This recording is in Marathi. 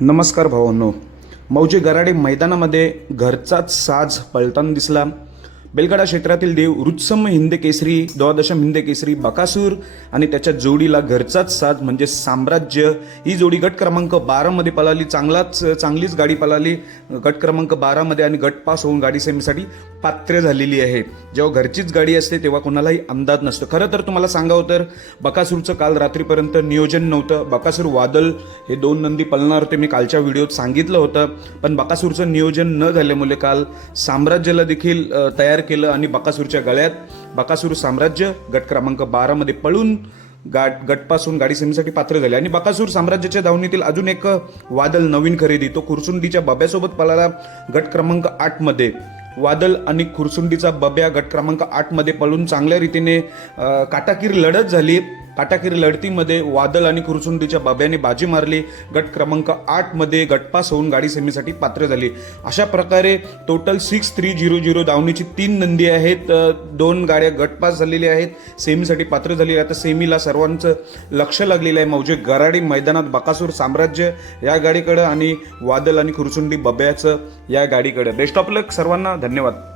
नमस्कार भावांनो. मौजे गराडे मैदानामध्ये घरचाच साज पळताना दिसला. बेलगडा क्षेत्रातील देव रुत्सम हिंदकेसरी द्वादशम हिंदकेसरी बकासूर आणि त्याच्या जोडीला घरचाच साज म्हणजे साम्राज्य. ही जोडी गट क्रमांक 12 मध्ये पळाली. चांगलीच गाडी पळाली गट क्रमांक 12 मध्ये आणि गट पास होऊन गाडी सेमीसाठी पात्र झालेली आहे. जेव्हा घरचीच गाडी असते तेव्हा कोणालाही अंदाज नसतो. खरं तर तुम्हाला सांगावं तर बकासूरचं काल रात्रीपर्यंत नियोजन नव्हतं. बकासूर वादल हे 2 नंदी पळणार होते, मी कालच्या व्हिडिओत सांगितलं होतं. पण बकासूरचं नियोजन न झाल्यामुळे काल साम्राज्याला देखील तयार केलं आणि बकासूरच्या गळ्यात बकासूर साम्राज्य गट क्रमांक 12 मध्ये पळून गटपासून गाडी सेमीसाठी पात्र झाले. आणि बकासूर साम्राज्याच्या धावणीतील अजून एक वादल नवीन खरेदी, तो खुरसुंडीच्या बब्यासोबत पळाला गट क्रमांक 8 मध्ये. वादल आणि खुरसुंडीचा बब्या गट क्रमांक 8 मध्ये पळून चांगल्या रीतीने काटाकीर लढत झाली. काटाकीर लढतीमध्ये वादल आणि खुरसुंडीच्या बब्याने बाजी मारली. गट क्रमांक 8 मध्ये गटपास होऊन गाडी सेमीसाठी पात्र झाली. अशा प्रकारे टोटल 6300 धावणीची 3 नंदी आहेत. 2 गाड्या गटपास झालेल्या आहेत, सेमीसाठी पात्र झाली. आता सेमीला सर्वांचं लक्ष लागलेलं आहे मौजे गराडी मैदानात बकासूर साम्राज्य या गाडीकडे आणि वादल आणि खुरसुंडी बब्याचं या गाडीकडे. बेस्ट ऑफ लक सर्वांना. धन्यवाद.